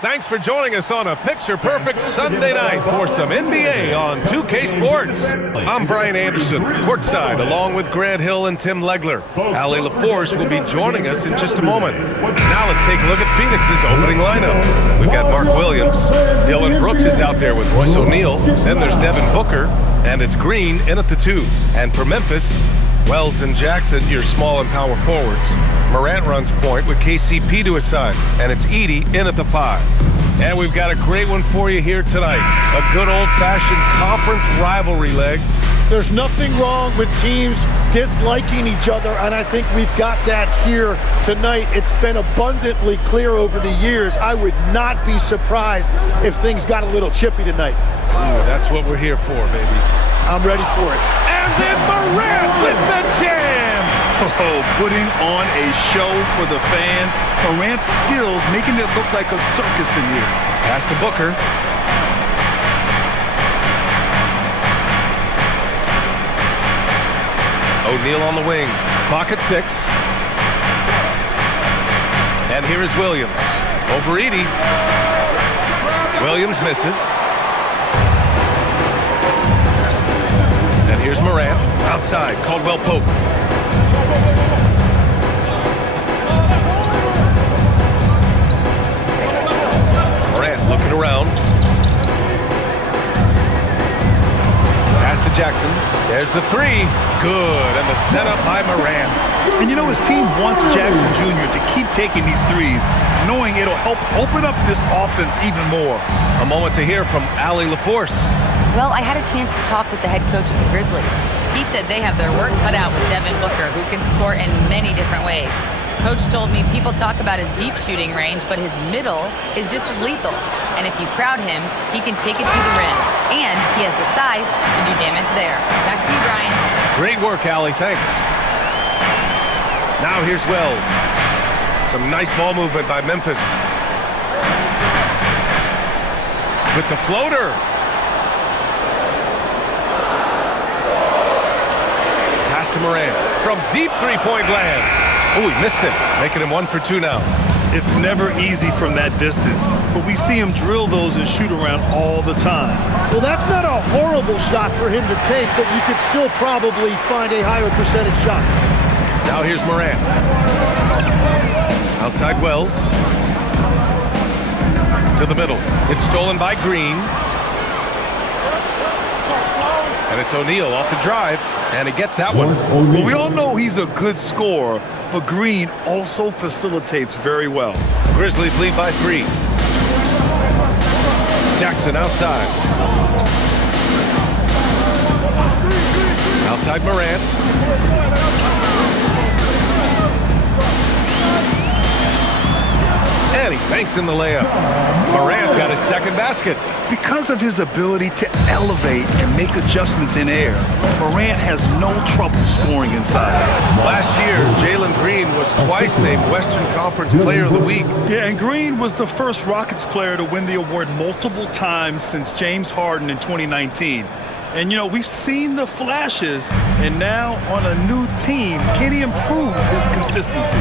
Thanks for joining us on a picture-perfect Sunday night for some NBA on 2K Sports. I'm Brian Anderson, courtside, along with Grant Hill and Tim Legler. Allie LaForce will be joining us in just a moment. Now let's take a look at Phoenix's opening lineup. We've got Mark Williams. Dylan Brooks is out there with Royce O'Neal. Then there's Devin Booker, and it's Green in at the 2. And for Memphis, Wells and Jackson, your small and power forwards. Morant runs point with KCP to his side, and it's Edey in at the 5. And we've got a great one for you here tonight. A good old-fashioned conference rivalry, legs. There's nothing wrong with teams disliking each other, and I think we've got that here tonight. It's been abundantly clear over the years. I would not be surprised if things got a little chippy tonight. Ooh, that's what we're here for, baby. I'm ready for it. And then Morant with the jam! Oh, putting on a show for the fans. Morant's skills making it look like a circus in here. Pass to Booker. O'Neal on the wing. Clock at 6. And here is Williams. Over Edey. Williams misses. And here's Morant. Outside. Caldwell Pope. Morant looking around. Pass to Jackson. There's the 3. Good. And the setup by Morant. And you know, his team wants Jackson Jr. to keep taking these threes, knowing it'll help open up this offense even more. A moment to hear from Allie LaForce. Well, I had a chance to talk with the head coach of the Grizzlies. He said they have their work cut out with Devin Booker, who can score in many different ways. Coach told me people talk about his deep shooting range, but his middle is just as lethal. And if you crowd him, he can take it to the rim. And he has the size to do damage there. Back to you, Brian. Great work, Allie. Thanks. Now here's Wells. Some nice ball movement by Memphis. With the floater. Pass to Morant. From deep three-point land. Oh, he missed it. Making him 1 for 2 now. It's never easy from that distance, but we see him drill those and shoot around all the time. Well, that's not a horrible shot for him to take, but you could still probably find a higher percentage shot. Now here's Morant. Outside Wells. To the middle. It's stolen by Green. And it's O'Neal off the drive, and he gets that one. Well, we all know he's a good scorer, but Green also facilitates very well. Grizzlies lead by 3. Jackson outside. Outside Morant. And he banks in the layup. Morant's got his second basket. Because of his ability to elevate and make adjustments in air, Morant has no trouble scoring inside. Last year, Jalen Green was twice named Western Conference Player of the Week. Yeah, and Green was the first Rockets player to win the award multiple times since James Harden in 2019. And, you know, we've seen the flashes, and now on a new team, can he improve his consistency?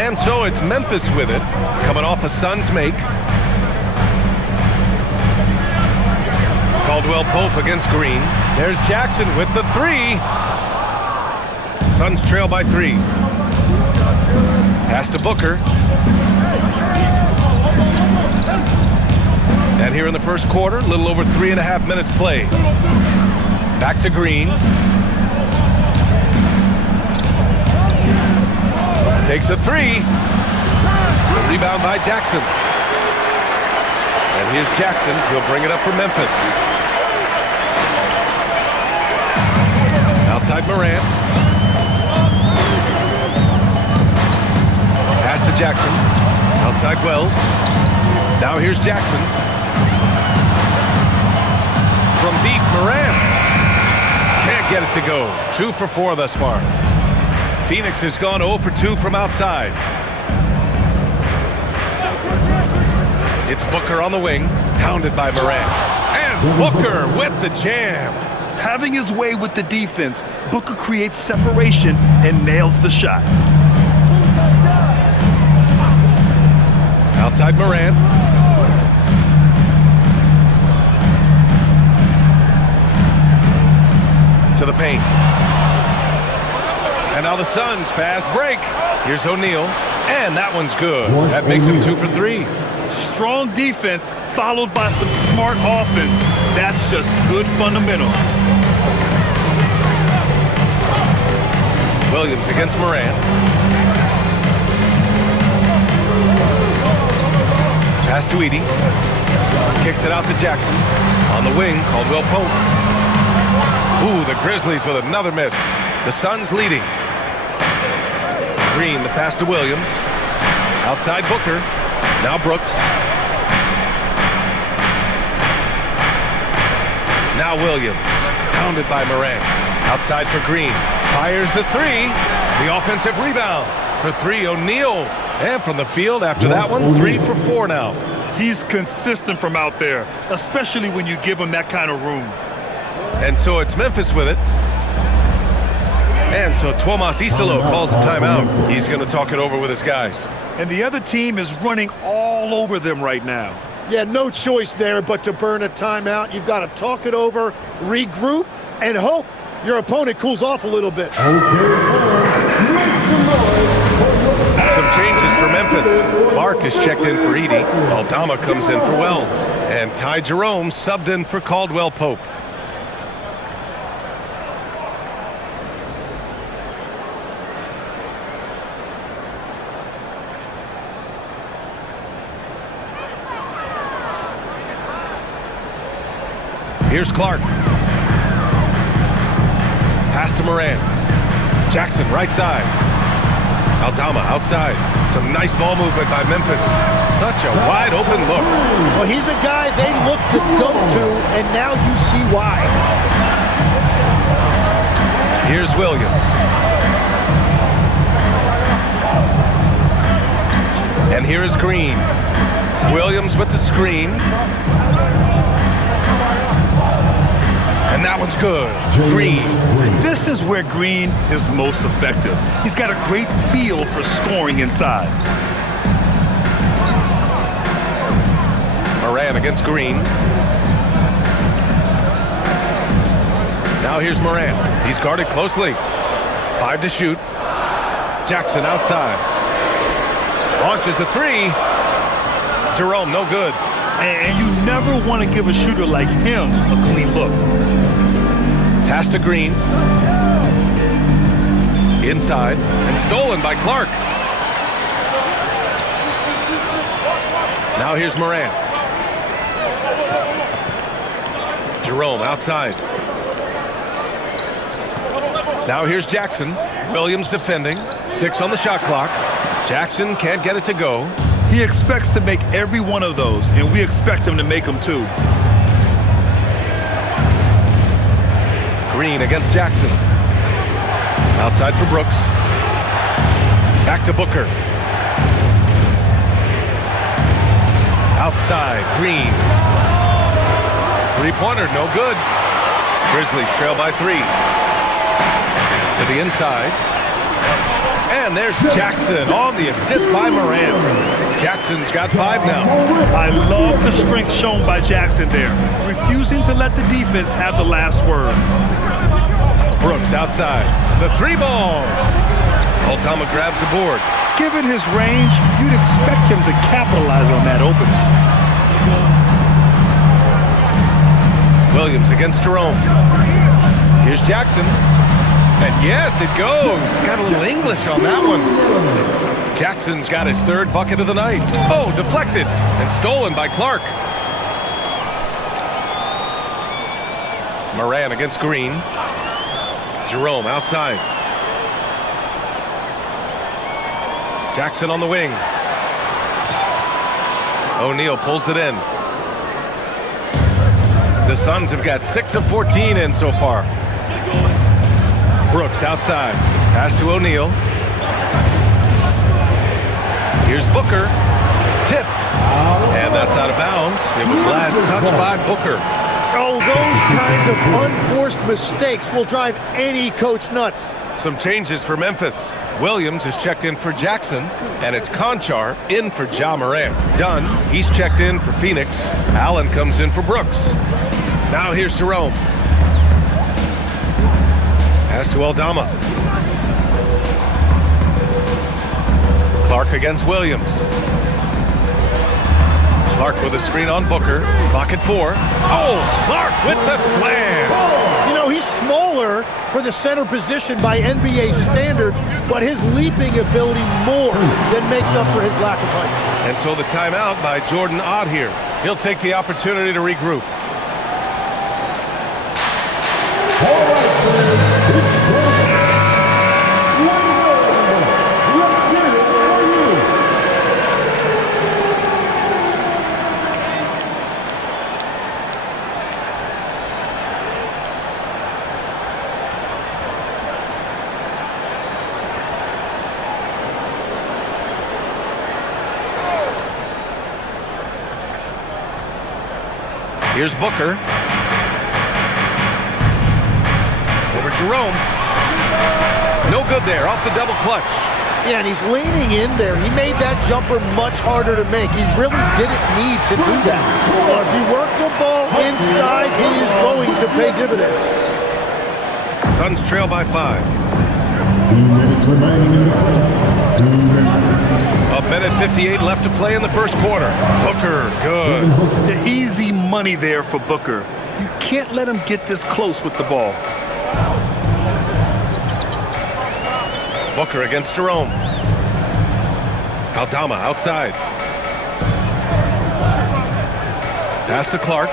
And so it's Memphis with it, coming off a Suns make. Caldwell Pope against Green. There's Jackson with the 3. Suns trail by 3. Pass to Booker. And here in the first quarter, a little over 3.5 minutes played. Back to Green. Takes a 3. The rebound by Jackson. And here's Jackson. He'll bring it up for Memphis. Outside Morant. Pass to Jackson. Outside Wells. Now here's Jackson. From deep, Morant. Can't get it to go. 2 for 4 thus far. Phoenix has gone 0 for 2 from outside. It's Booker on the wing, hounded by Morant. And Booker with the jam. Having his way with the defense, Booker creates separation and nails the shot. Outside Morant. to the paint. And now the Suns fast break. Here's O'Neal, and that one's good. That makes him 2 for 3. Strong defense followed by some smart offense. That's just good fundamentals. Williams against Morant. Pass to Edey. Kicks it out to Jackson. On the wing, Caldwell Pope. Ooh, the Grizzlies with another miss. The Suns leading. Green, the pass to Williams. Outside Booker. Now Brooks. Now Williams. Pounded by Morant. Outside for Green. Fires the three. The offensive rebound. For 3, O'Neal. And from the field after that one, 3 for 4 now. He's consistent from out there, especially when you give him that kind of room. And so it's Memphis with it. And so Tomas Isalo calls the timeout. He's going to talk it over with his guys. And the other team is running all over them right now. Yeah, no choice there but to burn a timeout. You've got to talk it over, regroup, and hope your opponent cools off a little bit. Some changes for Memphis. Clark is checked in for Edey. Aldama comes in for Wells. And Ty Jerome subbed in for Caldwell Pope. Here's Clark. Pass to Morant. Jackson right side. Aldama outside. Some nice ball movement by Memphis. Such a wide open look. Well, he's a guy they look to go to, and now you see why. Here's Williams. And here is Green. Williams with the screen. And that one's good. Green. This is where Green is most effective. He's got a great feel for scoring inside. Morant against Green. Now here's Morant. He's guarded closely. 5 to shoot. Jackson outside. Launches a 3. Jerome, no good. And you never want to give a shooter like him a clean look. Pass to Green. Inside. And stolen by Clark. Now here's Morant. Jerome outside. Now here's Jackson. Williams defending. 6 on the shot clock. Jackson can't get it to go. He expects to make every one of those, and we expect him to make them too. Green against Jackson. Outside for Brooks. Back to Booker. Outside, Green. 3-pointer, no good. Grizzlies trail by 3. To the inside. And there's Jackson on the assist by Morant. Jackson's got 5 now. I love the strength shown by Jackson there, refusing to let the defense have the last word. Brooks outside. The 3-ball. Aldama grabs the board. Given his range, you'd expect him to capitalize on that opening. Williams against Jerome. Here's Jackson. And yes, it goes. Got a little English on that one. Jackson's got his 3rd bucket of the night. Oh, deflected and stolen by Clark. Morant against Green. Jerome outside. Jackson on the wing. O'Neal pulls it in. The Suns have got 6 of 14 in so far. Brooks outside. Pass to O'Neal. Here's Booker. Tipped. And that's out of bounds. It was last touched by Booker. Oh, those kinds of unforced mistakes will drive any coach nuts. Some changes for Memphis. Williams is checked in for Jackson, and it's Conchar in for Ja Morant. Dunn, he's checked in for Phoenix. Allen comes in for Brooks. Now here's Jerome. Pass to Aldama. Clark against Williams. Clark with a screen on Booker. Clock at 4. Oh, Clark with the slam. You know, he's smaller for the center position by NBA standards, but his leaping ability more than makes up for his lack of height. And so the timeout by Jordan Ott here. He'll take the opportunity to regroup. Here's Booker. Over Jerome. No good there, off the double clutch. Yeah, and he's leaning in there. He made that jumper much harder to make. He really didn't need to do that. Well, if you work the ball inside, he is going to pay dividends. Suns trail by 5. 2 minutes remaining in the first. 2 minutes. A minute 58 left to play in the first quarter. Booker, good. The easy money there for Booker. You can't let him get this close with the ball. Booker against Jerome. Aldama outside. Pass to Clark.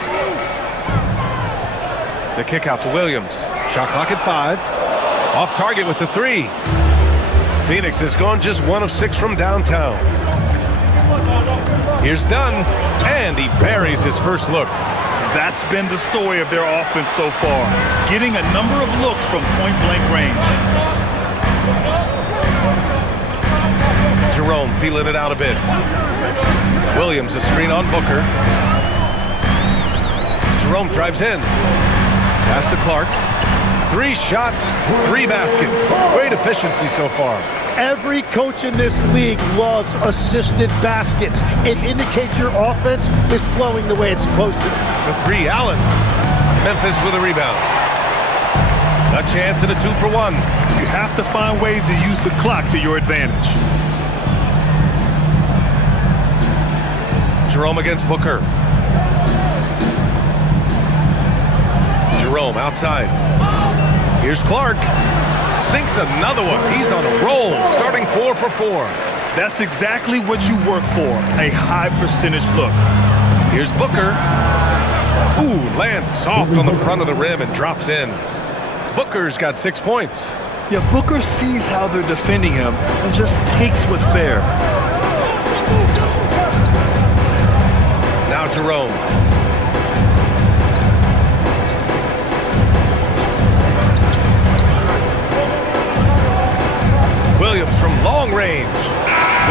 The kick out to Williams. Shot clock at 5. Off target with the 3. Phoenix has gone just 1 of 6 from downtown. Here's Dunn, and he buries his first look. That's been the story of their offense so far, getting a number of looks from point-blank range. Jerome feeling it out a bit. Williams a screen on Booker. Jerome drives in. Pass to Clark. 3 shots, 3 baskets. Great efficiency so far. Every coach in this league loves assisted baskets. It indicates your offense is flowing the way it's supposed to. The 3, Allen. Memphis with a rebound. A chance at a 2-for-1. You have to find ways to use the clock to your advantage. Jerome against Booker. Jerome outside. Here's Clark. Sinks another one. He's on a roll, starting 4 for 4. That's exactly what you work for, a high percentage look. Here's Booker. Ooh, lands soft on the front of the rim and drops in. Booker's got 6 points. Yeah, Booker sees how they're defending him and just takes what's there. Now Jerome. Williams from long range.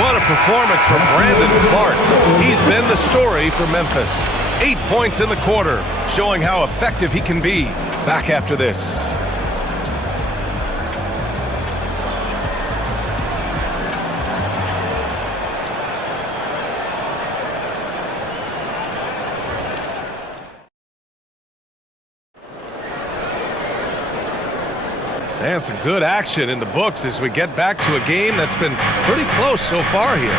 What a performance from Brandon Clark. He's been the story for Memphis. 8 points in the quarter, showing how effective he can be. Back after this. And some good action in the books as we get back to a game that's been pretty close so far here.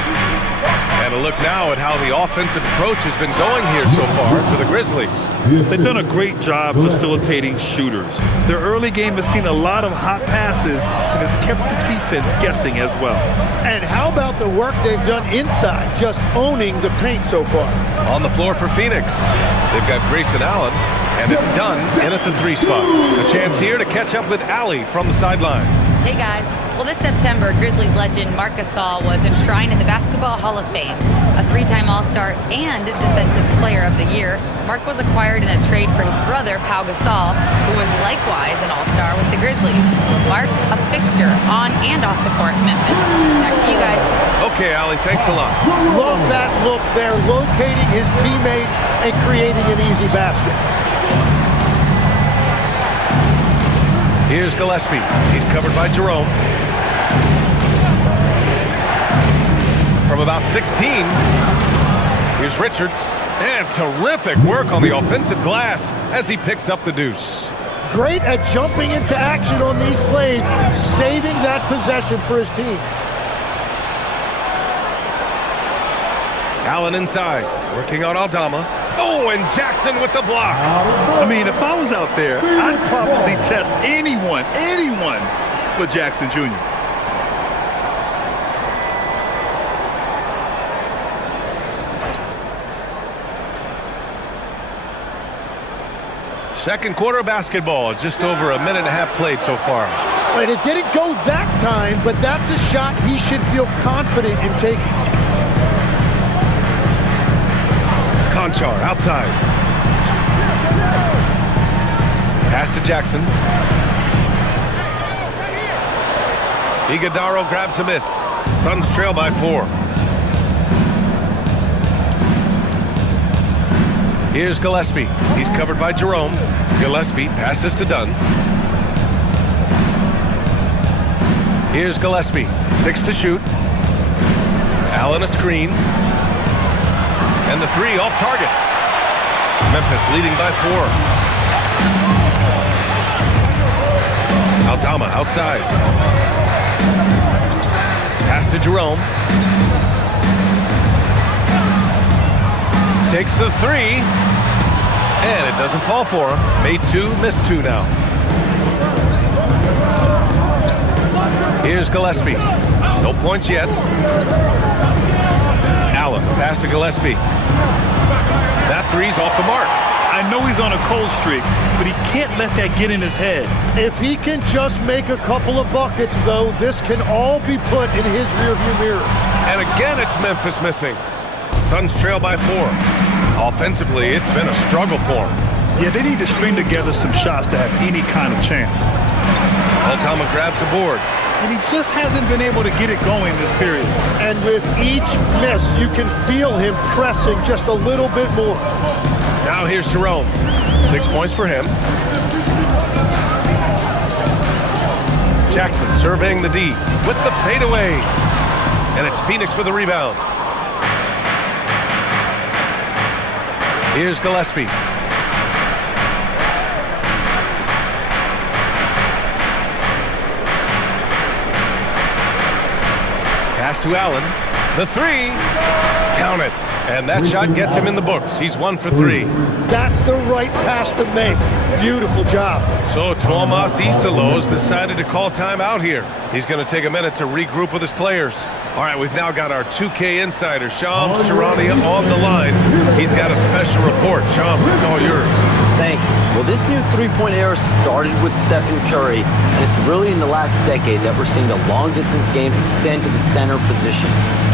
And a look now at how the offensive approach has been going here so far for the Grizzlies. They've done a great job facilitating shooters. Their early game has seen a lot of hot passes and has kept the defense guessing as well. And how about the work they've done inside, just owning the paint so far? On the floor for Phoenix, they've got Grayson Allen, and it's Dunn in at the 3 spot. A chance here to catch up with Allie from the sideline. Hey guys. Well, this September, Grizzlies legend Marc Gasol was enshrined in the Basketball Hall of Fame. A 3-time All-Star and Defensive Player of the Year, Marc was acquired in a trade for his brother, Pau Gasol, who was likewise an All-Star with the Grizzlies. Marc, a fixture on and off the court in Memphis. Back to you guys. Okay, Allie, thanks a lot. Love that look there, locating his teammate and creating an easy basket. Here's Gillespie. He's covered by Jerome. From about 16, here's Richards. And terrific work on the offensive glass as he picks up the deuce. great at jumping into action on these plays, saving that possession for his team. Allen inside, working on Aldama. Oh, and Jackson with the block. I mean, if I was out there, I'd probably test anyone but Jackson Jr. Second quarter of basketball, just over a minute and a half played so far. Wait, it didn't go that time, but that's a shot he should feel confident in taking. Conchar outside. Pass to Jackson. Iguodaro grabs a miss. Suns trail by 4. Here's Gillespie. He's covered by Jerome. Gillespie passes to Dunn. Here's Gillespie. 6 to shoot. Allen a screen. And the 3 off target. Memphis leading by 4. Aldama outside. Pass to Jerome. Takes the 3. And it doesn't fall for him. Made 2, missed 2 now. Here's Gillespie. No points yet. Allen, pass to Gillespie. That 3's off the mark. I know he's on a cold streak, but he can't let that get in his head. If he can just make a couple of buckets, though, this can all be put in his rearview mirror. And again, it's Memphis missing. Suns trail by 4. Offensively, it's been a struggle for him. Yeah, they need to string together some shots to have any kind of chance. Aldama grabs the board. And he just hasn't been able to get it going this period. And with each miss, you can feel him pressing just a little bit more. Now here's Jerome. 6 points for him. Jackson surveying the D with the fadeaway. And it's Phoenix for the rebound. Here's Gillespie. Pass to Allen. The 3. Count it. And that shot gets him in the books. He's 1 for 3. That's the right pass to make. Beautiful job. So Tuomas Isalos decided to call time out here. He's going to take a minute to regroup with his players. All right, we've now got our 2K insider, Shams Charania, on the line. He's got a special report. Shams, it's all yours. Thanks. Well, this new three-point era started with Stephen Curry, and it's really in the last decade that we're seeing the long-distance game extend to the center position.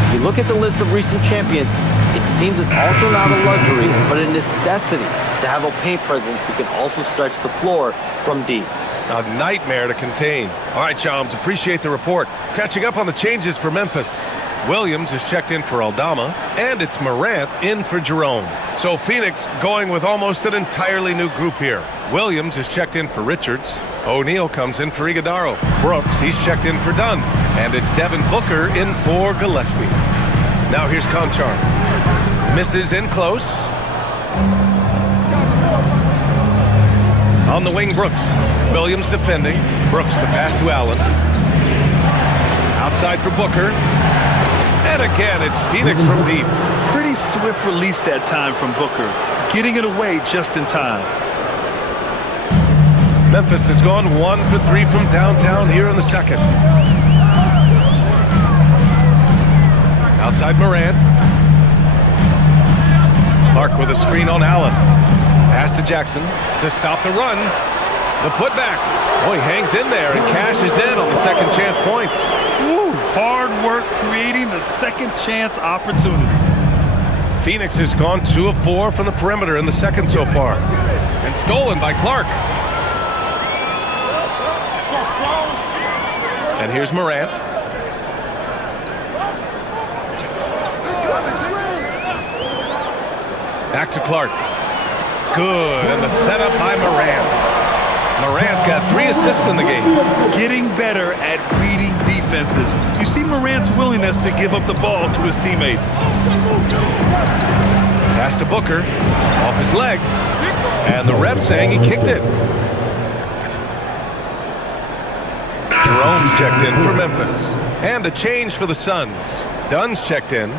If you look at the list of recent champions, it seems it's also not a luxury, but a necessity to have a paint presence who can also stretch the floor from deep. A nightmare to contain. All right, Shams, appreciate the report. Catching up on the changes for Memphis. Williams is checked in for Aldama, and it's Morant in for Jerome. So Phoenix going with almost an entirely new group here. Williams is checked in for Richards. O'Neal comes in for Iguodaro. Brooks, he's checked in for Dunn. And it's Devin Booker in for Gillespie. Now here's Conchar. Misses in close. On the wing, Brooks. Williams defending. Brooks, the pass to Allen. Outside for Booker. And again, it's Phoenix from deep. Pretty swift release that time from Booker, getting it away just in time. Memphis has gone 1 for 3 from downtown here in the second. Outside Morant. Clark with a screen on Allen. Pass to Jackson to stop the run. The putback. Oh, he hangs in there and cashes in on the second chance points. Woo, hard work creating the second chance opportunity. Phoenix has gone 2 of 4 from the perimeter in the second so far. And stolen by Clark. And here's Morant. Back to Clark. Good, and the setup by Morant. Morant's got 3 assists in the game. Getting better at reading defenses. You see Morant's willingness to give up the ball to his teammates. Pass to Booker, off his leg, and the ref saying he kicked it. Jerome's checked in for Memphis. And a change for the Suns. Dunn's checked in.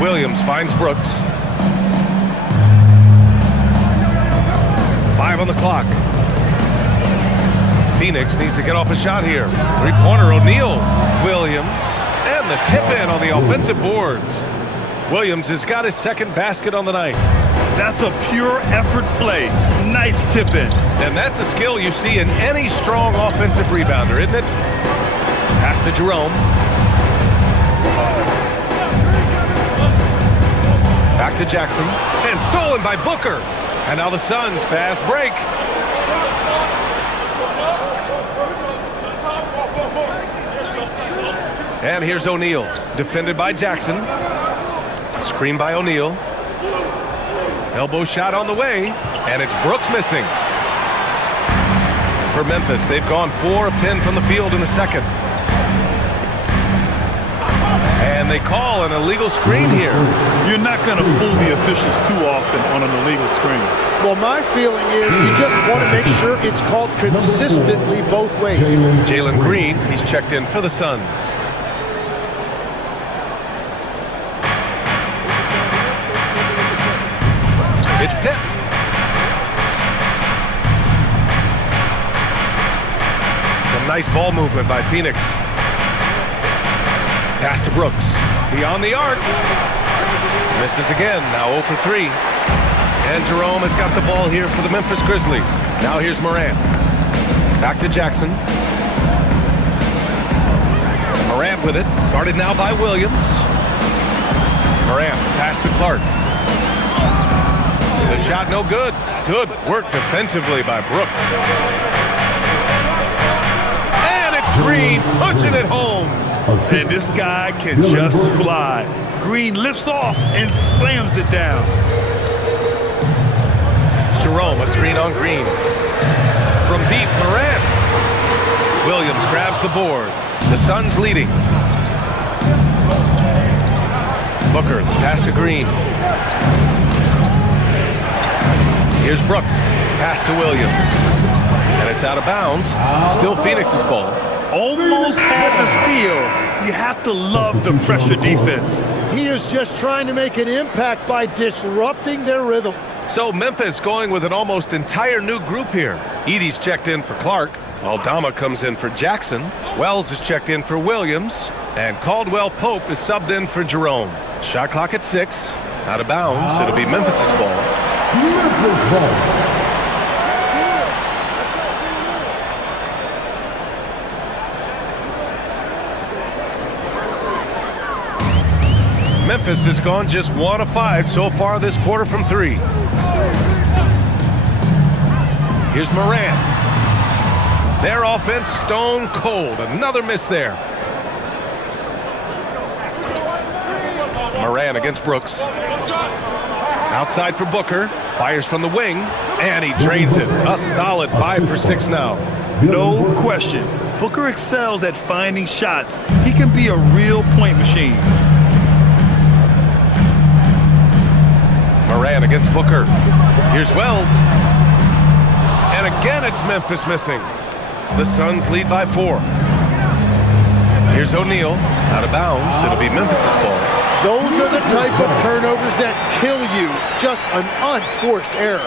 Williams finds Brooks. 5 on the clock. Phoenix needs to get off a shot here. Three-pointer, O'Neal. Williams. And the tip-in on the offensive boards. Williams has got his second basket on the night. That's a pure effort play. Nice tip-in. And that's a skill you see in any strong offensive rebounder, isn't it? Pass to Jerome. Back to Jackson. And stolen by Booker. And now the Suns fast break. And here's O'Neal, defended by Jackson. Screen by O'Neal. Elbow shot on the way, and it's Brooks missing. For Memphis, they've gone 4 of 10 from the field in the second. And they call an illegal screen here. You're not going to fool the officials too often on an illegal screen. Well, my feeling is you just want to make sure it's called consistently both ways. Jalen Green, he's checked in for the Suns. It's tipped. Some nice ball movement by Phoenix. Pass to Brooks. Beyond the arc. Misses again. Now 0 for 3. And Jerome has got the ball here for the Memphis Grizzlies. Now here's Morant. Back to Jackson. Morant with it. Guarded now by Williams. Morant. Pass to Clark. The shot no good. Good work defensively by Brooks. And it's Green pushing it home. And this guy can just fly. Green lifts off and slams it down. Jerome, a screen on Green. From deep, Morant. Williams grabs the board. The Suns leading. Booker, the pass to Green. Here's Brooks. Pass to Williams. And it's out of bounds. Still Phoenix's ball. Almost had the steal. You have to love the pressure defense. He is just trying to make an impact by disrupting their rhythm. So Memphis going with an almost entire new group here. Edey's checked in for Clark. Aldama comes in for Jackson. Wells is checked in for Williams. And Caldwell Pope is subbed in for Jerome. Shot clock at 6. Out of bounds. It'll be Memphis's ball. Memphis ball. Memphis has gone just 1 of 5 so far this quarter from 3. Here's Morant. Their offense stone cold. Another miss there. Morant against Brooks. Outside for Booker. Fires from the wing. And he drains it. A solid 5 for 6 now. No question. Booker excels at finding shots. He can be a real point machine. Morant against Booker. Here's Wells. And again it's Memphis missing. The Suns lead by 4. Here's O'Neal. Out of bounds. It'll be Memphis's ball. Those are the type of turnovers that kill you. Just an unforced error.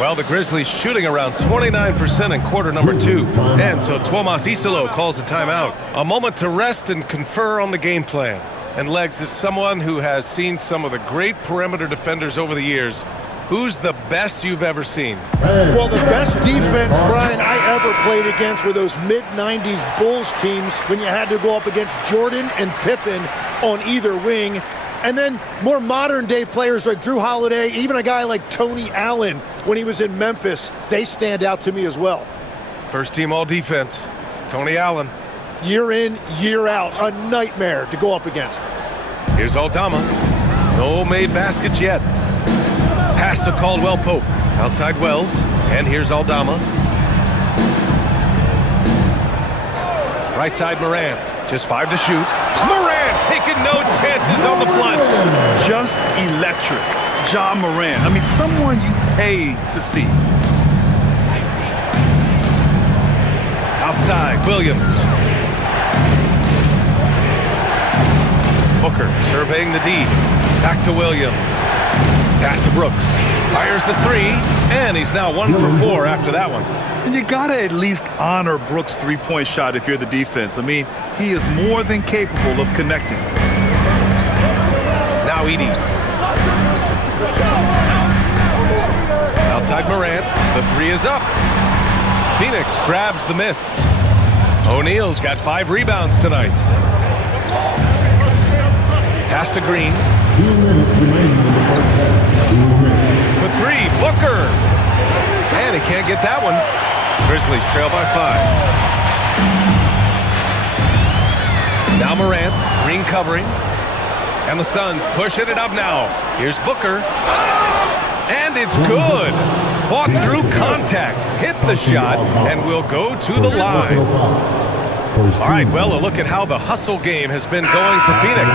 Well, the Grizzlies shooting around 29% in quarter number 2. And so Tuomas Isalo calls a timeout. A moment to rest and confer on the game plan. And Legs is someone who has seen some of the great perimeter defenders over the years. Who's the best you've ever seen? Well, the best defense, Brian, I ever played against were those mid-90s Bulls teams when you had to go up against Jordan and Pippen on either wing. And then more modern-day players like Drew Holiday, even a guy like Tony Allen when he was in Memphis, they stand out to me as well. First team all-defense, Tony Allen. Year in, year out, a nightmare to go up against. Here's Aldama. No made baskets yet. Pass to Caldwell Pope. Outside Wells. And here's Aldama. Right side Moran. Just 5 to shoot. Moran taking no chances on the flush. Just electric. Ja Moran. I mean, someone you pay to see. Outside, Williams. Booker surveying the D. Back to Williams. Pass to Brooks. Fires the 3, and he's now 1 for 4 after that one. And you gotta at least honor Brooks' three-point shot if you're the defense. I mean, he is more than capable of connecting. Now Edey. Outside Morant. The 3 is up. Phoenix grabs the miss. O'Neal's got 5 rebounds tonight. Pass to Green. 2 minutes remaining in the first half. 2 minutes. For 3, Booker. And he can't get that one. Grizzlies trail by 5. Now Morant, Green covering. And the Suns pushing it up now. Here's Booker. And it's good. Fought through contact. Hits the shot and will go to the line. All right, well, a look at how the hustle game has been going for Phoenix.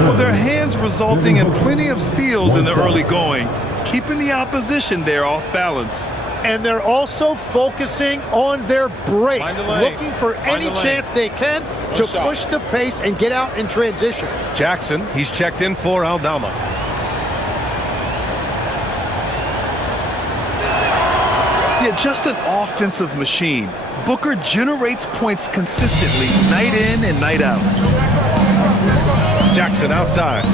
Well, their hands resulting in plenty of steals in the early going, keeping the opposition there off balance. And they're also focusing on their break, Find the lane. looking for any chance they can to push the pace and get out in transition. Jackson, he's checked in for Aldama. Yeah, just an offensive machine. Booker generates points consistently, night in and night out. Jackson outside.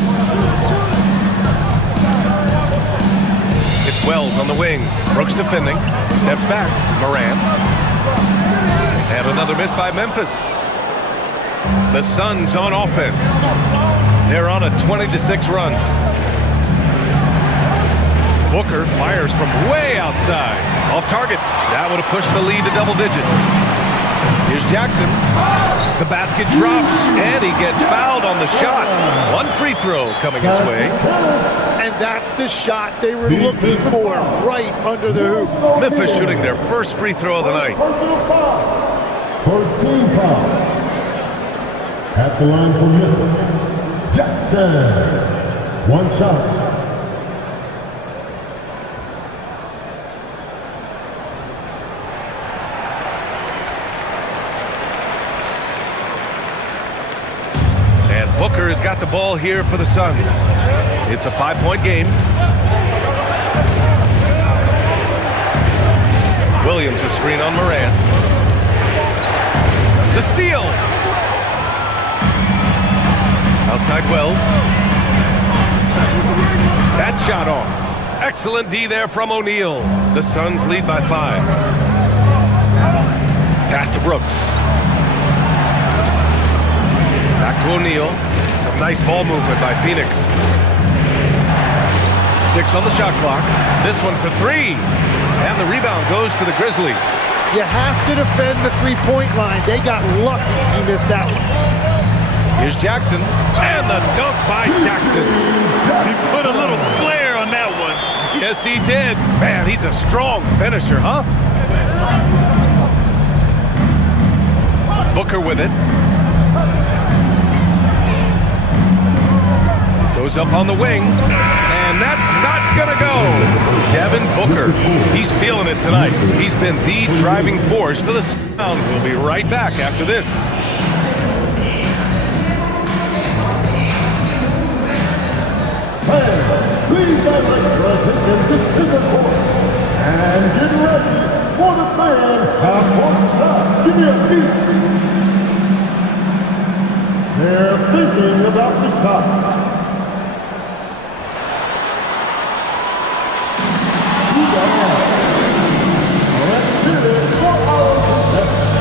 It's Wells on the wing. Brooks defending. Steps back. Moran. And another miss by Memphis. The Suns on offense. They're on a 20-6 run. Booker fires from way outside. Off target. That would have pushed the lead to double digits. Here's Jackson. The basket drops, and he gets fouled on the shot. 1 free throw coming his way. And that's the shot they were looking for, right under the hoop. Memphis shooting their first free throw of the night. Personal foul. First team foul. At the line for Memphis, Jackson. 1 shot. Booker has got the ball here for the Suns. It's a 5-point game. Williams a screen on Moran. The steal. Outside Wells. That shot off. Excellent D there from O'Neal. The Suns lead by 5. Pass to Brooks. Back to O'Neal. Some nice ball movement by Phoenix. 6 on the shot clock. This one for 3. And the rebound goes to the Grizzlies. You have to defend the three-point line. They got lucky he missed that one. Here's Jackson. And the dunk by Jackson. He put a little flair on that one. Yes, he did. Man, he's a strong finisher, huh? Booker with it. Goes up on the wing, and that's not gonna go. Devin Booker, he's feeling it tonight. He's been the driving force for the Sound. We'll be right back after this. Please direct your attention to center court and get ready for the fan courtside. Give me a beat. They're thinking about the shot. Let's hear it for our contestant.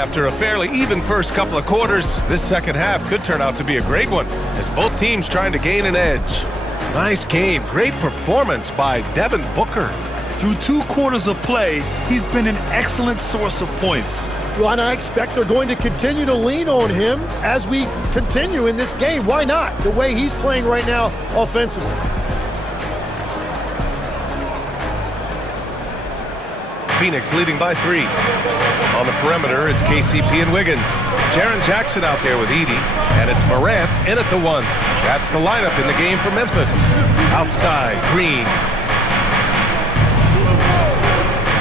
after a fairly even first couple of quarters, this second half could turn out to be a great one, as both teams trying to gain an edge. Nice game. Great performance by Devin Booker. Through 2 quarters of play, he's been an excellent source of points. Well, and I expect they're going to continue to lean on him as we continue in this game. Why not? The way he's playing right now offensively. Phoenix leading by 3. On the perimeter, it's KCP and Wiggins. Jaren Jackson out there with Edey, and it's Morant in at the 1. That's the lineup in the game for Memphis. Outside, Green.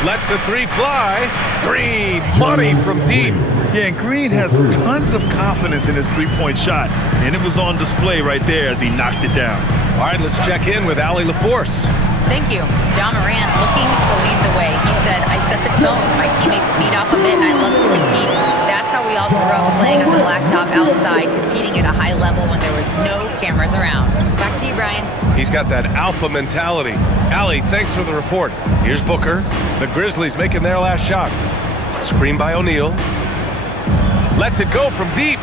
Lets the 3 fly. Green, money from deep. Yeah, and Green has tons of confidence in his three-point shot, and it was on display right there as he knocked it down. All right, let's check in with Allie LaForce. Thank you. John Morant looking to lead the way. He said, I set the tone. My teammates feed off of it, and I love to compete. That's how we all grew up playing on the blacktop outside, competing at a high level when there was no cameras around. Back to you, Brian. He's got that alpha mentality. Allie, thanks for the report. Here's Booker. The Grizzlies making their last shot. Screen by O'Neal. Lets it go from deep.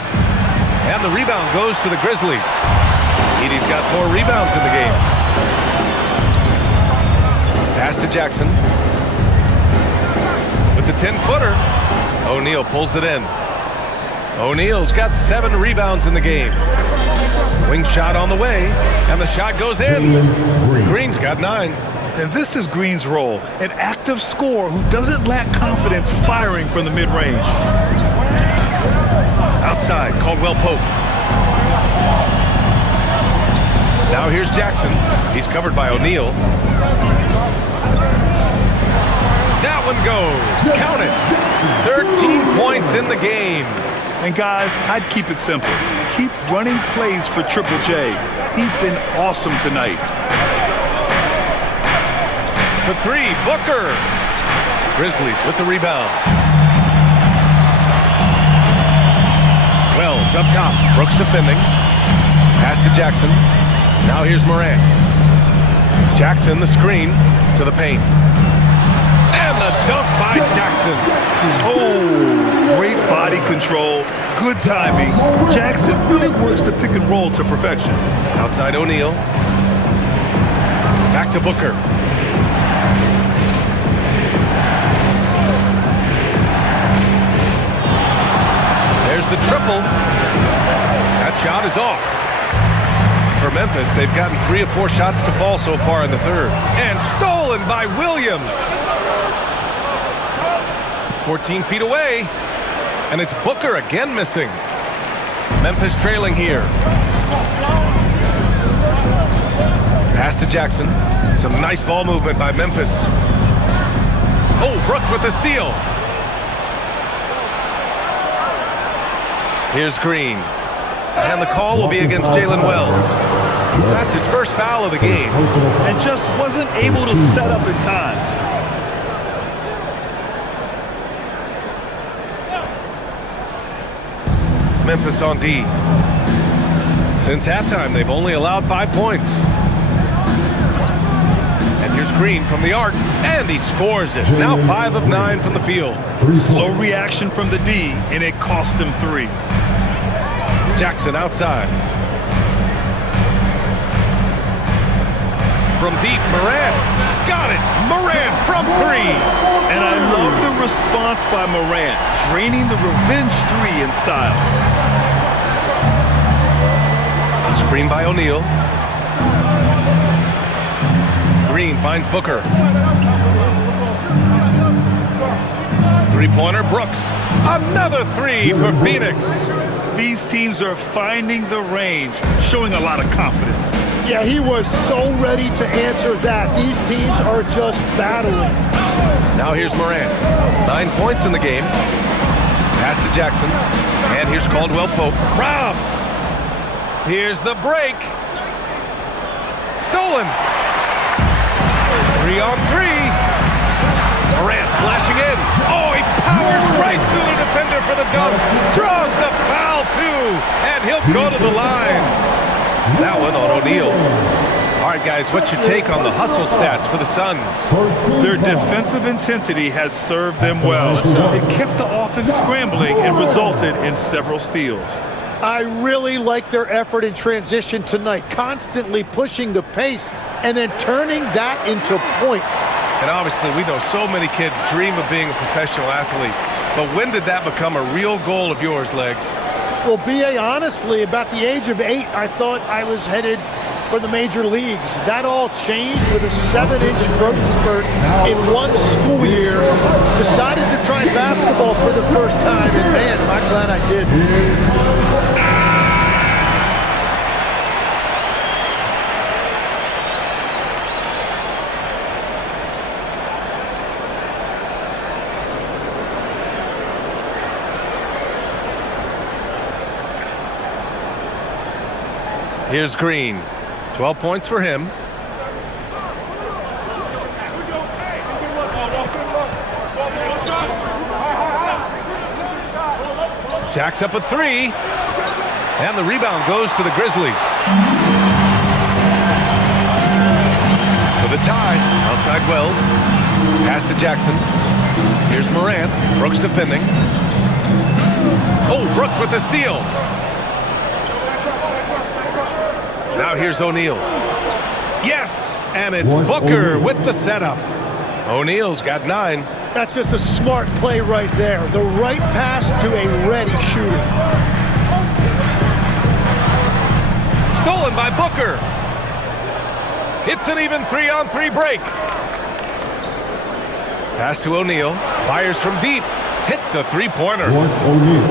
And the rebound goes to the Grizzlies. Edey's got 4 rebounds in the game. Pass to Jackson. With the 10-footer, O'Neal pulls it in. O'Neal's got 7 rebounds in the game. Wing shot on the way, and the shot goes in. Green's got 9. And this is Green's role, an active scorer who doesn't lack confidence firing from the mid-range. Outside, Caldwell Pope. Now here's Jackson. He's covered by O'Neal. That one goes. Count it. 13 points in the game. And guys, I'd keep it simple. Keep running plays for Triple J. He's been awesome tonight. For 3, Booker. Grizzlies with the rebound. Wells up top. Brooks defending. Pass to Jackson. Now here's Morant. Jackson the screen to the paint. And the dunk by Jackson. Oh, great body control, good timing. Jackson really works the pick and roll to perfection. Outside O'Neal. Back to Booker. There's the triple. That shot is off. For Memphis, they've gotten 3 of 4 shots to fall so far in the third. And stolen by Williams. 14 feet away. And it's Booker again missing. Memphis trailing here. Pass to Jackson. Some nice ball movement by Memphis. Oh, Brooks with the steal. Here's Green. And the call will be against Jalen Wells. That's his first foul of the game. And just wasn't able to set up in time. Memphis on D. Since halftime, they've only allowed 5 points. And here's Green from the arc, and he scores it. Now 5 of 9 from the field. Slow reaction from the D, and it cost him 3. Jackson outside. From deep, Morant. Got it. Morant from 3. And I love the response by Morant, draining the revenge 3 in style. Screen by O'Neal. Green finds Booker. 3-pointer, Brooks. Another 3 for Phoenix. These teams are finding the range, showing a lot of confidence. Yeah, he was so ready to answer that. These teams are just battling. Now here's Morant. 9 points in the game. Pass to Jackson. And here's Caldwell Pope. Robbed. Here's the break. Stolen. 3 on 3. Morant slashing in. Oh, he powers right through the defender for the dunk. Draws the foul, too. And he'll go to the line. That one on O'Neal. All right, guys, what's your take on the hustle stats for the Suns? Their defensive intensity has served them well. It kept the offense scrambling and resulted in several steals. I really like their effort in transition tonight, constantly pushing the pace and then turning that into points. And obviously, we know so many kids dream of being a professional athlete. But when did that become a real goal of yours, Legs? Well, B.A., honestly, about the age of 8, I thought I was headed for the major leagues. That all changed with a 7-inch growth spurt in one school year. Decided to try basketball for the first time, and man, am I glad I did. Here's Green. 12 points for him. Jacks up a 3. And the rebound goes to the Grizzlies. For the tie, outside Wells. Pass to Jackson. Here's Morant. Brooks defending. Oh, Brooks with the steal. Now here's O'Neal. Yes, and it's Booker with the setup. O'Neal's got 9. That's just a smart play right there. The right pass to a ready shooter. Stolen by Booker. It's an even 3-on-3 break. Pass to O'Neal. Fires from deep. Hits a 3-pointer.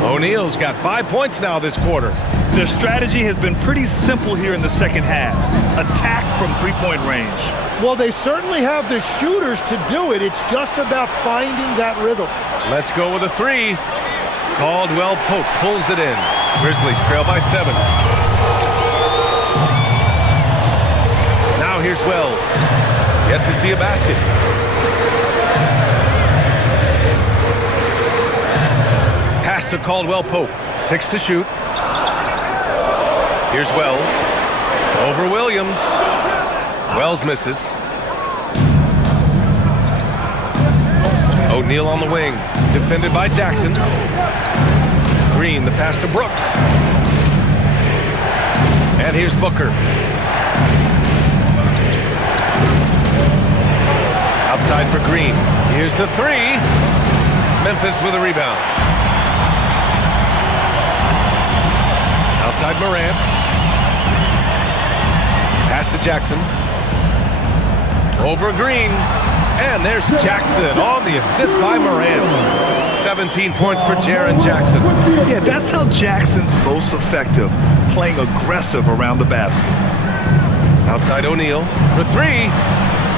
O'Neal's got 5 points now this quarter. Their strategy has been pretty simple here in the second half. Attack from three-point range. Well, they certainly have the shooters to do it. It's just about finding that rhythm. Let's go with a 3. Caldwell Pope pulls it in. Grizzlies trail by 7. Now here's Wells. Yet to see a basket. Pass to Caldwell Pope. 6 to shoot. Here's Wells. Over Williams. Wells misses. O'Neal on the wing. Defended by Jackson. Green, the pass to Brooks. And here's Booker. Outside for Green. Here's the 3. Memphis with a rebound. Outside Morant. Pass to Jackson. Over Green. And there's Jackson on the assist by Morant. 17 points for Jaren Jackson. Yeah, that's how Jackson's most effective, playing aggressive around the basket. Outside O'Neal for 3.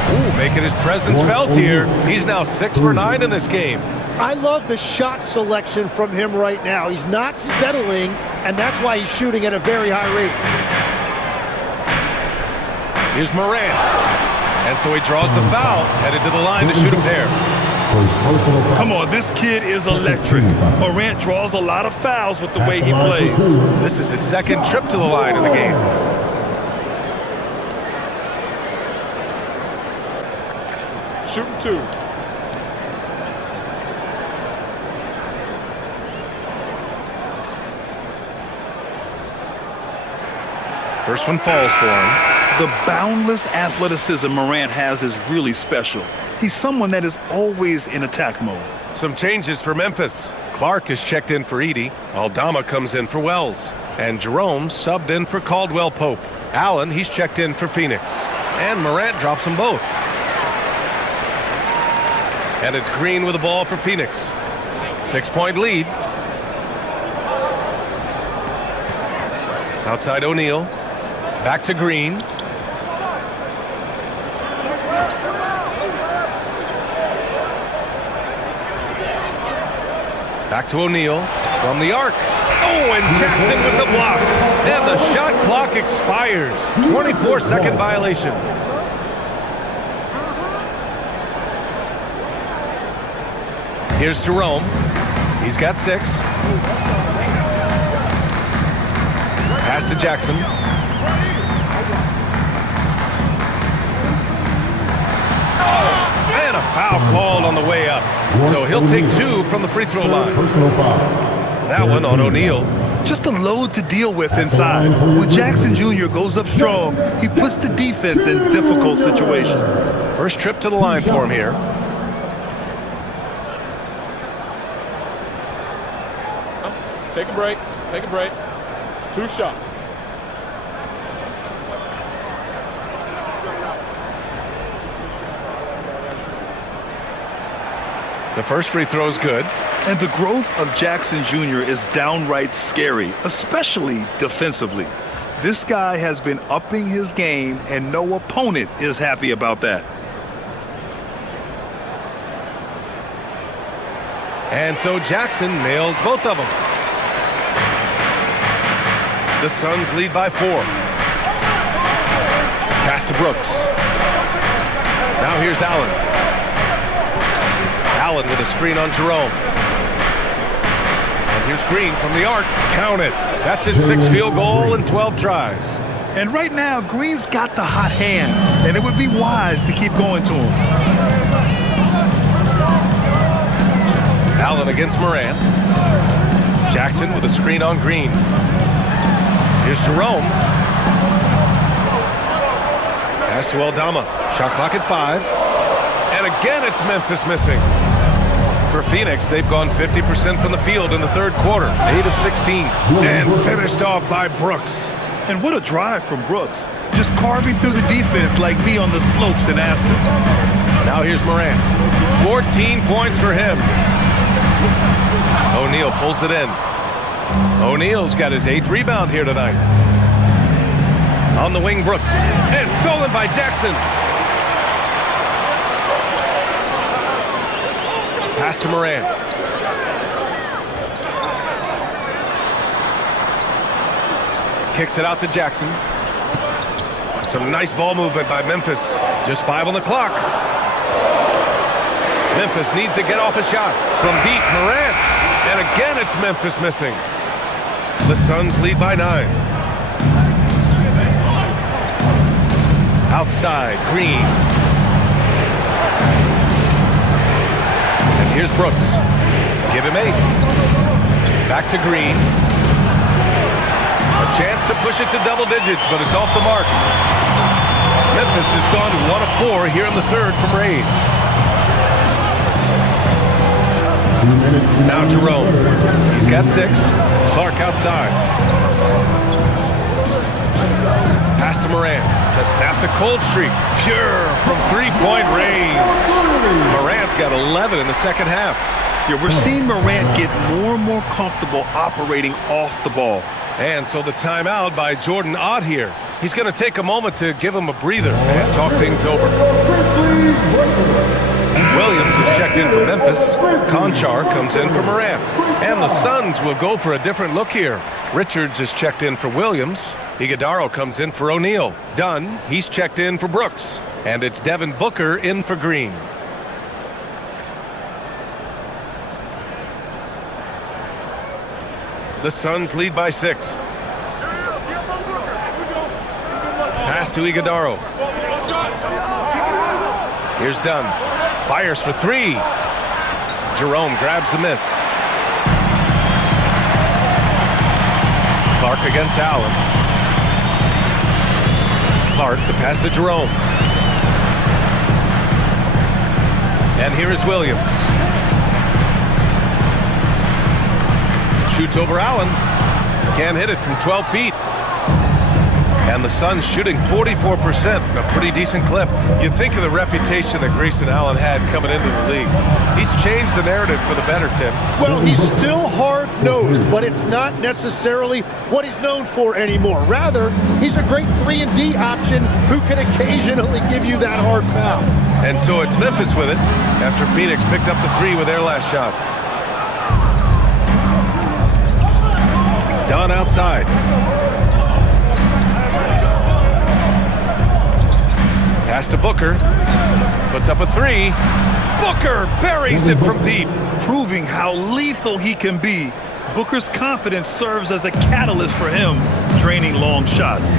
Ooh, making his presence felt here. He's now 6 for 9 in this game. I love the shot selection from him right now. He's not settling, and that's why he's shooting at a very high rate. Here's Morant. And so he draws the foul, headed to the line to shoot a pair. Come on, this kid is electric. Morant draws a lot of fouls with the way he plays. This is his second trip to the line in the game. Shooting 2. First one falls for him. The boundless athleticism Morant has is really special. He's someone that is always in attack mode. Some changes for Memphis. Clark is checked in for Edey. Aldama comes in for Wells. And Jerome subbed in for Caldwell Pope. Allen, he's checked in for Phoenix. And Morant drops them both. And it's Green with the ball for Phoenix. 6-point lead. Outside O'Neal. Back to Green. Back to O'Neal from the arc. Oh, and Jackson with the block. And the shot clock expires. 24-second violation. Here's Jerome. He's got 6. Pass to Jackson. And a foul called on the way up. So he'll take 2 from the free throw line. Personal foul. That one on O'Neal. Just a load to deal with inside. When Jackson Jr. goes up strong, he puts the defense in difficult situations. First trip to the line for him here. Take a break. Take a break. 2 shots. The first free throw is good. And the growth of Jackson Jr. is downright scary, especially defensively. This guy has been upping his game, and no opponent is happy about that. And so Jackson nails both of them. The Suns lead by 4. Pass to Brooks. Now here's Allen. Allen with a screen on Jerome. And here's Green from the arc. Count it. That's his 6th field goal in 12 tries. And right now, Green's got the hot hand, and it would be wise to keep going to him. Allen against Morant. Jackson with a screen on Green. Here's Jerome. Pass to Aldama. Shot clock at 5. And again, it's Memphis missing. For Phoenix, they've gone 50% from the field in the third quarter. 8 of 16. And finished off by Brooks. And what a drive from Brooks. Just carving through the defense like me on the slopes in Aspen. Now here's Morant. 14 points for him. O'Neal pulls it in. O'Neal's got his 8th rebound here tonight. On the wing, Brooks. And stolen by Jackson. Pass to Morant. Kicks it out to Jackson. Some nice ball movement by Memphis. Just 5 on the clock. Memphis needs to get off a shot. From deep, Morant. And again, it's Memphis missing. The Suns lead by 9. Outside, Green. And here's Brooks. Give him 8. Back to Green. A chance to push it to double digits, but it's off the mark. Memphis has gone to 1 of 4 here in the third from Reid. Now Jerome. He's got 6. Clark outside. Pass to Morant to snap the cold streak. Pure from 3-point range. Morant's got 11 in the second half. Yeah, we're seeing Morant get more and more comfortable operating off the ball. And so the timeout by Jordan Ott here. He's going to take a moment to give him a breather and talk things over. Williams is checked in for Memphis. Conchar comes in for Morant. And the Suns will go for a different look here. Richards is checked in for Williams. Iguodaro comes in for O'Neal. Dunn, he's checked in for Brooks. And it's Devin Booker in for Green. The Suns lead by 6. Pass to Iguodaro. Here's Dunn. Fires for 3. Jerome grabs the miss. Clark against Allen. Clark, the pass to Jerome. And here is Williams. Shoots over Allen. Can't hit it from 12 feet. And the Suns shooting 44%, a pretty decent clip. You think of the reputation that Grayson Allen had coming into the league. He's changed the narrative for the better, Tim. Well, he's still hard-nosed, but it's not necessarily what he's known for anymore. Rather, he's a great 3-and-D option who can occasionally give you that hard foul. And so it's Memphis with it after Phoenix picked up the 3 with their last shot. Dunn outside. Pass to Booker. Puts up a 3. Booker buries it from deep. Proving how lethal he can be. Booker's confidence serves as a catalyst for him, draining long shots.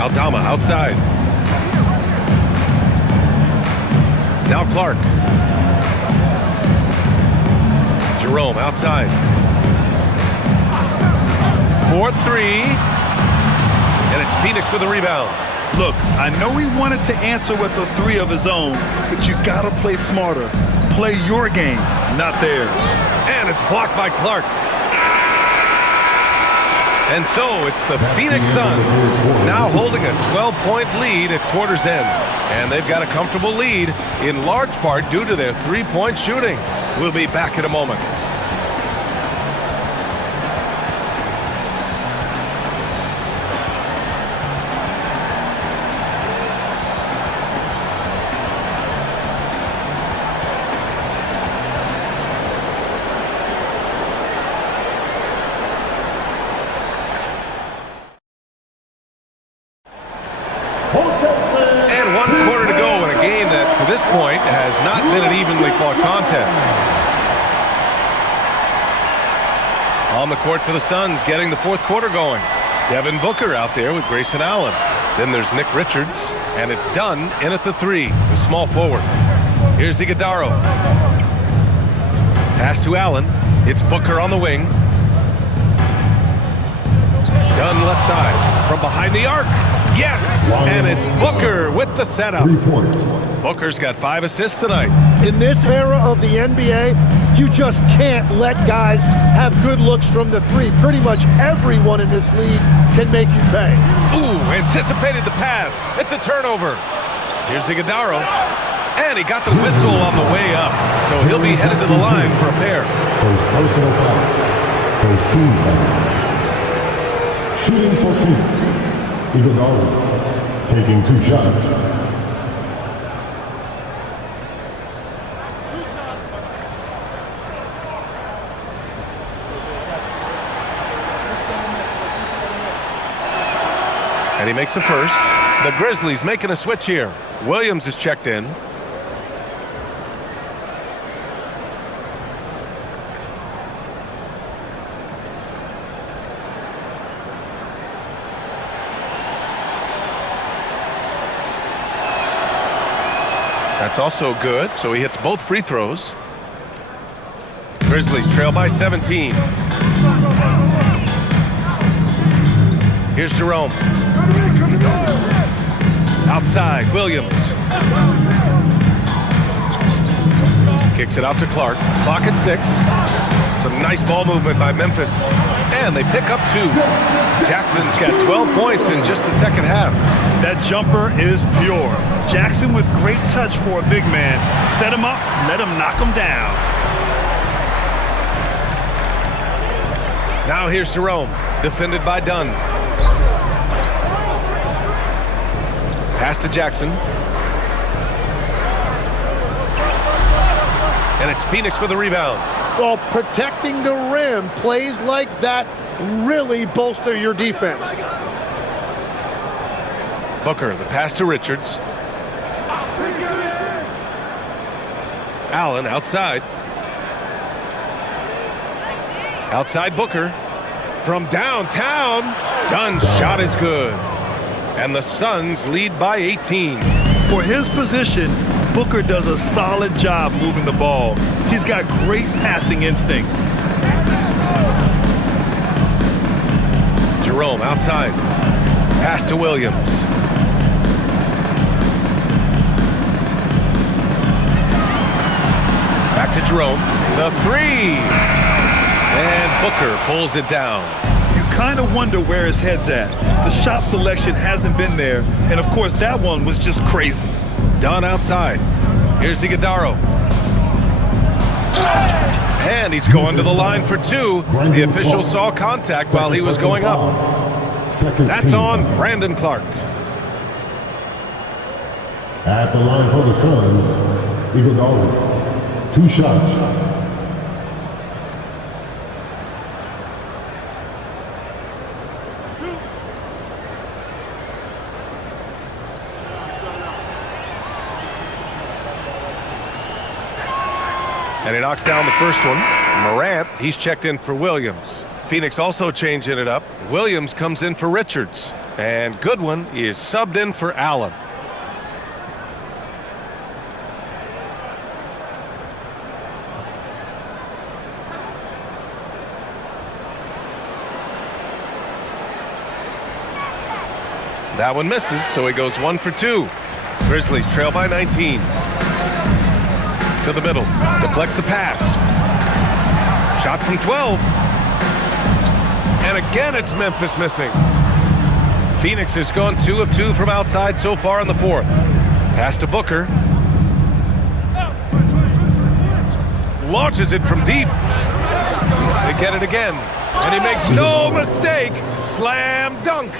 Aldama outside. Now Clark. Jerome outside. 4-3. And it's Phoenix with a rebound. Look, I know he wanted to answer with a three of his own, but you gotta play smarter. Play your game, not theirs. And it's blocked by Clark. And so it's the Phoenix Suns now holding a 12-point lead at quarter's end. And they've got a comfortable lead in large part due to their three-point shooting. We'll be back in a moment. And 1 quarter to go in a game that, to this point, has not been an evenly fought contest. On the court for the Suns, getting the fourth quarter going. Devin Booker out there with Grayson Allen. Then there's Nick Richards, and it's Dunn in at the three, the small forward. Here's Iguodala. Pass to Allen. It's Booker on the wing. Dunn left side from behind the arc. Yes, and it's Booker with the setup. 3 points. Booker's got 5 assists tonight. In this era of the NBA, you just can't let guys have good looks from the three. Pretty much everyone in this league can make you pay. Ooh, anticipated the pass. It's a turnover. Here's Iguodala. And he got the whistle on the way up. So he'll be headed to the line for a pair. First personal foul. First team foul. Shooting for Phoenix. Iguodala taking 2 shots. And he makes the first. The Grizzlies making a switch here. Williams is checked in. That's also good, so he hits both free throws. Grizzlies trail by 17. Here's Jerome. Outside, Williams. Kicks it out to Clark. Clock at 6. Some nice ball movement by Memphis. And they pick up 2. Jackson's got 12 points in just the second half. That jumper is pure. Jackson with great touch for a big man. Set him up, let him knock him down. Now here's Jerome, defended by Dunn. Pass to Jackson. And it's Phoenix with a rebound. Well, protecting the rim, plays like that really bolster your defense. Booker, the pass to Richards. Allen outside. Outside Booker. From downtown, Dunn's shot is good. And the Suns lead by 18. For his position, Booker does a solid job moving the ball. He's got great passing instincts. Jerome outside. Pass to Williams. Back to Jerome. The three. And Booker pulls it down. You kind of wonder where his head's at. The shot selection hasn't been there. And, of course, that one was just crazy. Dunn outside. Here's Iguodala. And he's going to the line for 2. The official saw contact while he was going up. That's on Brandon Clark. At the line for the Suns, Iguodala. 2 shots. And he knocks down the first one. Morant, he's checked in for Williams. Phoenix also changing it up. Williams comes in for Richards. And Goodwin is subbed in for Allen. That one misses, so he goes 1 for 2. Grizzlies trail by 19. To the middle. Deflects the pass. Shot from 12. And again, it's Memphis missing. Phoenix has gone 2 of 2 from outside so far in the fourth. Pass to Booker. Launches it from deep. They get it again. And he makes no mistake. Slam dunk.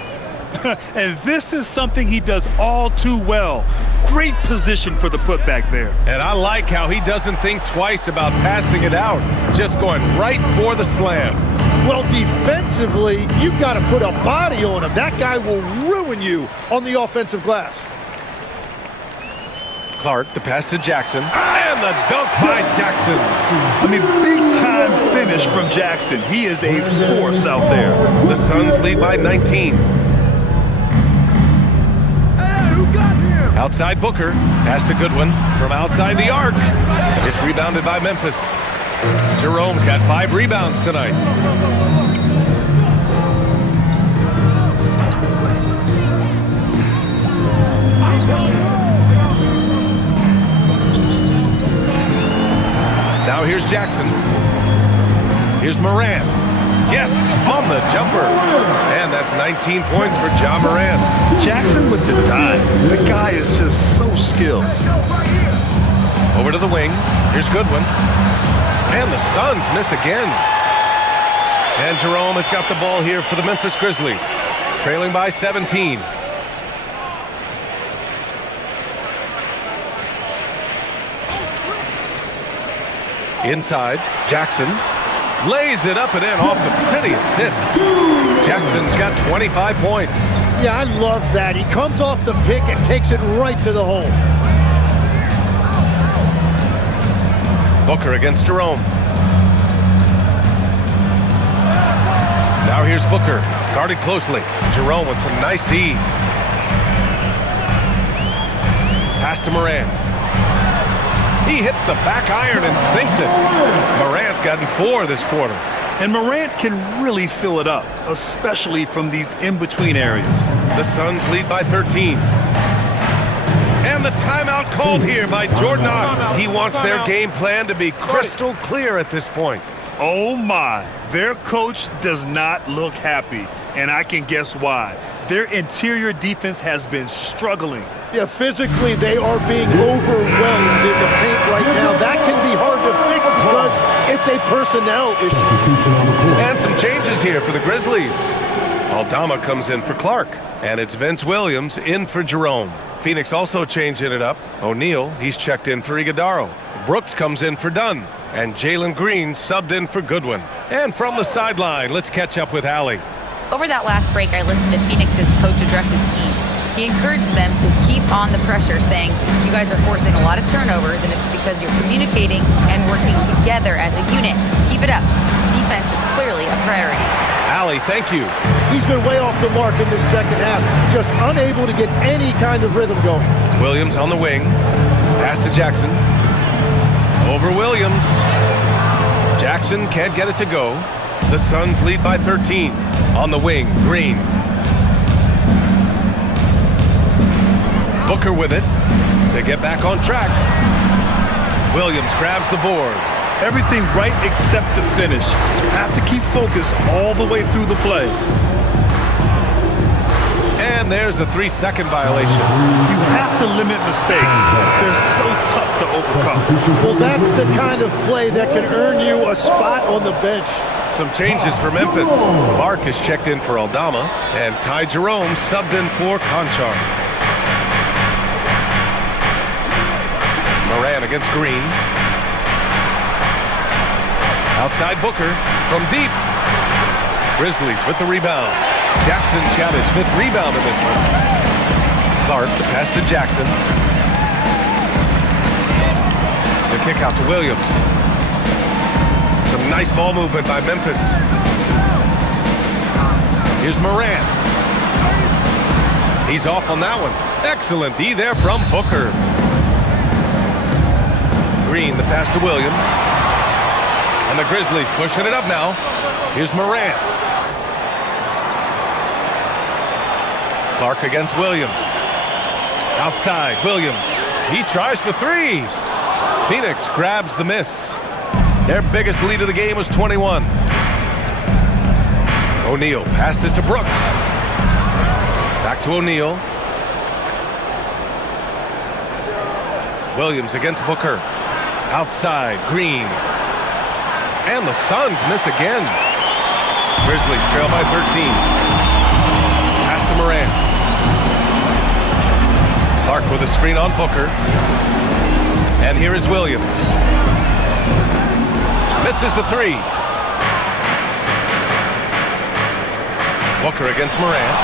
And this is something he does all too well. Great position for the putback there. And I like how he doesn't think twice about passing it out. Just going right for the slam. Well, defensively, you've got to put a body on him. That guy will ruin you on the offensive glass. Clark, the pass to Jackson. And the dunk by Jackson. I mean, big-time finish from Jackson. He is a force out there. The Suns lead by 19. Outside Booker. Pass to Goodwin from outside the arc. It's rebounded by Memphis. Jerome's got 5 rebounds tonight. Now here's Jackson. Here's Morant. Yes, on the jumper. And that's 19 points for Ja Morant. Jackson with the dive. The guy is just so skilled. Over to the wing. Here's Goodwin. And the Suns miss again. And Jerome has got the ball here for the Memphis Grizzlies. Trailing by 17. Inside, Jackson lays it up and in off the pretty assist. Jackson's got 25 points. Yeah, I love that. He comes off the pick and takes it right to the hole. Booker against Jerome. Now here's Booker, guarded closely. Jerome with some nice D. Pass to Morant. He hits the back iron and sinks it. Morant's gotten 4 this quarter. And Morant can really fill it up, especially from these in-between areas. The Suns lead by 13. And the timeout called here by Jordan. He wants their game plan to be crystal clear at this point. Oh my, their coach does not look happy, and I can guess why. Their interior defense has been struggling. Yeah, physically they are being overwhelmed in the paint right now. That can be hard to fix because it's a personnel issue. And some changes here for the Grizzlies. Aldama comes in for Clark, and it's Vince Williams in for Jerome. Phoenix also changing it up. O'Neal, he's checked in for Iguodaro. Brooks comes in for Dunn, and Jalen Green subbed in for Goodwin. And from the sideline, let's catch up with Allie. Over that last break, I listened to Phoenix's coach address his team. He encouraged them to keep on the pressure, saying, you guys are forcing a lot of turnovers, and it's because you're communicating and working together as a unit. Keep it up. Defense is clearly a priority. Allie, thank you. He's been way off the mark in this second half, just unable to get any kind of rhythm going. Williams on the wing. Pass to Jackson. Over Williams. Jackson can't get it to go. The Suns lead by 13. On the wing, Green. Booker with it to get back on track. Williams grabs the board. Everything right except the finish. You have to keep focused all the way through the play. And there's a 3-second violation. You have to limit mistakes. They're so tough to overcome. Well, that's the kind of play that can earn you a spot on the bench. Some changes for Memphis. Clark is checked in for Aldama, and Ty Jerome subbed in for Conchar. Morant against Green. Outside Booker from deep. Grizzlies with the rebound. Jackson's got his 5th rebound in this one. Clark, the pass to Jackson. The kick out to Williams. Some nice ball movement by Memphis. Here's Morant. He's off on that one. Excellent D there from Booker. Green, the pass to Williams. And the Grizzlies pushing it up now. Here's Morant. Clark against Williams. Outside, Williams. He tries for three. Phoenix grabs the miss. Their biggest lead of the game was 21. O'Neal passes to Brooks. Back to O'Neal. Williams against Booker. Outside, Green. And the Suns miss again. Grizzlies trail by 13. Pass to Morant. Clark with a screen on Booker. And here is Williams. Misses the three. Booker against Morant.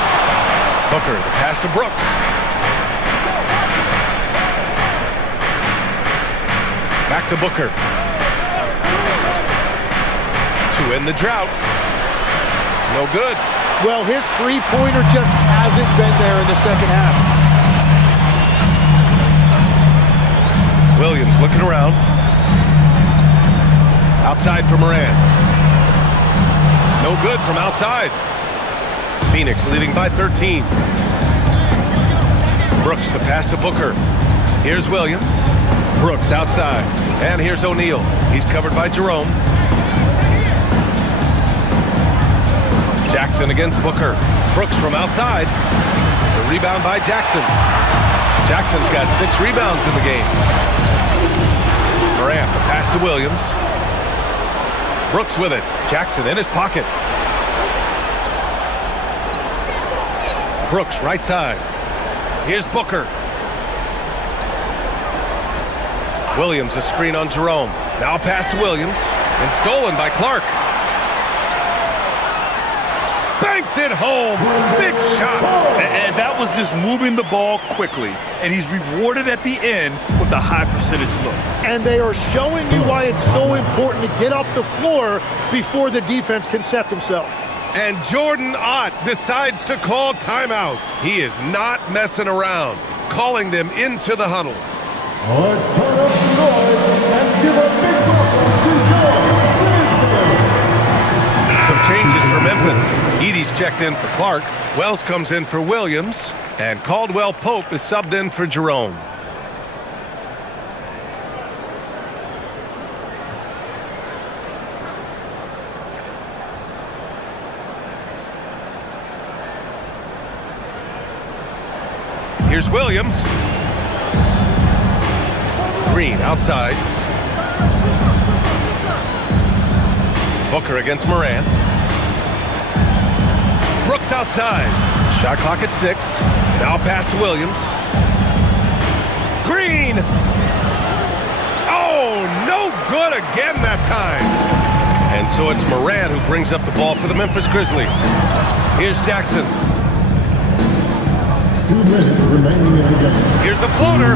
Booker, the pass to Brooks. Back to Booker. To end the drought. No good. Well, his three-pointer just hasn't been there in the second half. Williams looking around. Outside for Morant. No good from outside. Phoenix leading by 13. Brooks, the pass to Booker. Here's Williams. Brooks outside. And here's O'Neal. He's covered by Jerome. Jackson against Booker. Brooks from outside. The rebound by Jackson. Jackson's got 6 rebounds in the game. Morant, the pass to Williams. Brooks with it. Jackson in his pocket. Brooks right side. Here's Booker. Williams a screen on Jerome. Now pass to Williams. And stolen by Clark. Banks it home. Big shot. And that was just moving the ball quickly. And he's rewarded at the end with a high percentage look. And they are showing you why it's so important to get up the floor before the defense can set themselves. And Jordan Ott decides to call timeout. He is not messing around, calling them into the huddle. Let's turn up the noise and give a big welcome to your Some changes for Memphis. Edey's checked in for Clark. Wells comes in for Williams. And Caldwell Pope is subbed in for Jerome. Here's Williams. Green outside. Booker against Morant. Brooks outside. Shot clock at 6. Now pass to Williams. Green. Oh, no good again that time. And so it's Morant who brings up the ball for the Memphis Grizzlies. Here's Jackson. 2 minutes remaining in the game. Here's a floater.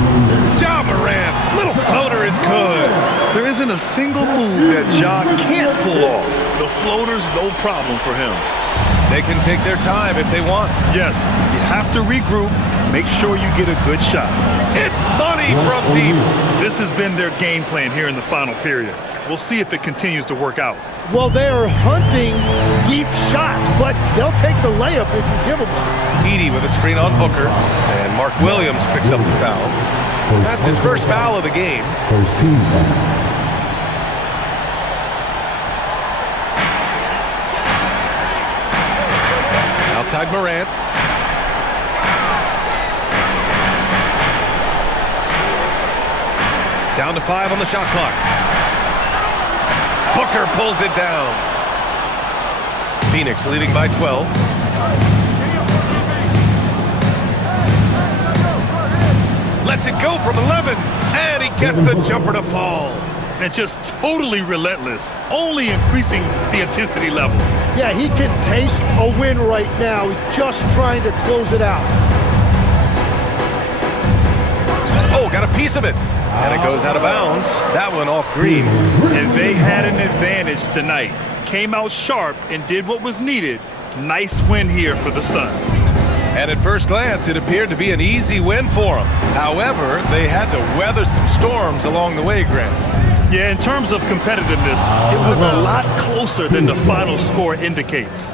Ja Morant. Little floater is good. There isn't a single move that Ja can't pull off. The floater's no problem for him. They can take their time if they want. Yes, you have to regroup, make sure you get a good shot. It's money from deep. This has been their game plan here in the final period. We'll see if it continues to work out. Well, they are hunting deep shots, but they'll take the layup if you give them one. Edey with a screen on Booker, and Mark Williams picks up the foul. That's his first foul of the game. First team foul. Outside Morant. Down to 5 on the shot clock. Booker pulls it down. Phoenix leading by 12. Lets it go from 11. And he gets the jumper to fall. And just totally relentless, only increasing the intensity level. Yeah, he can taste a win right now. He's just trying to close it out. Oh, got a piece of it. And it goes out of bounds. That one off Green. And they had an advantage tonight. Came out sharp and did what was needed. Nice win here for the Suns. And at first glance, it appeared to be an easy win for them. However, they had to weather some storms along the way, Grant. Yeah, in terms of competitiveness, it was a lot closer than the final score indicates.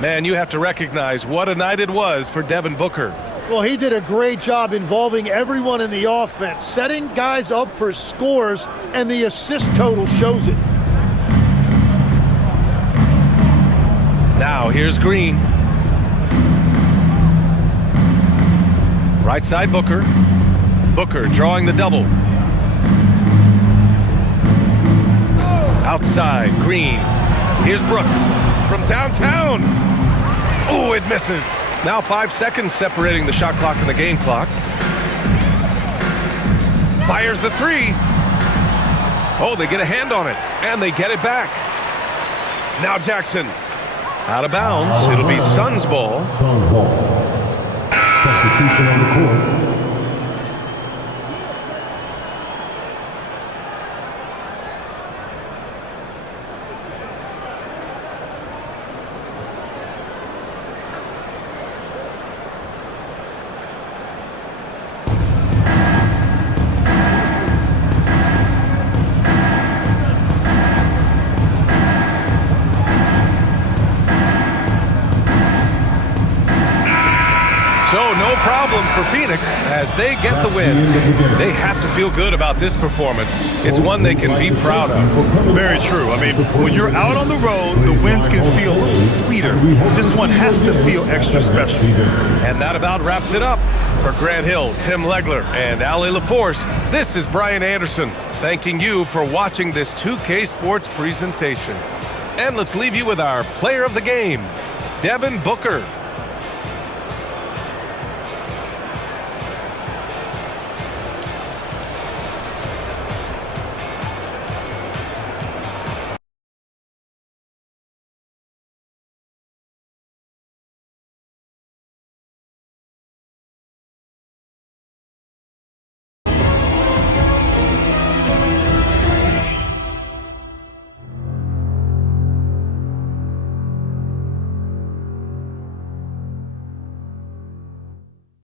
Man, you have to recognize what a night it was for Devin Booker. Well, he did a great job involving everyone in the offense, setting guys up for scores, and the assist total shows it. Now, here's Green. Right side Booker. Booker drawing the double. Outside, Green. Here's Brooks from downtown. Oh, it misses. Now 5 seconds separating the shot clock and the game clock. Fires the three. Oh, they get a hand on it, and they get it back. Now Jackson. Out of bounds. It'll be Suns ball. Suns ball. Substitution on the court. So no problem for Phoenix as they get the win. They have to feel good about this performance. It's one they can be proud of. Very true. I mean, when you're out on the road, the wins can feel a little sweeter. This one has to feel extra special. And that about wraps it up. For Grant Hill, Tim Legler, and Ali LaForce, this is Brian Anderson, thanking you for watching this 2K Sports presentation. And let's leave you with our player of the game, Devin Booker.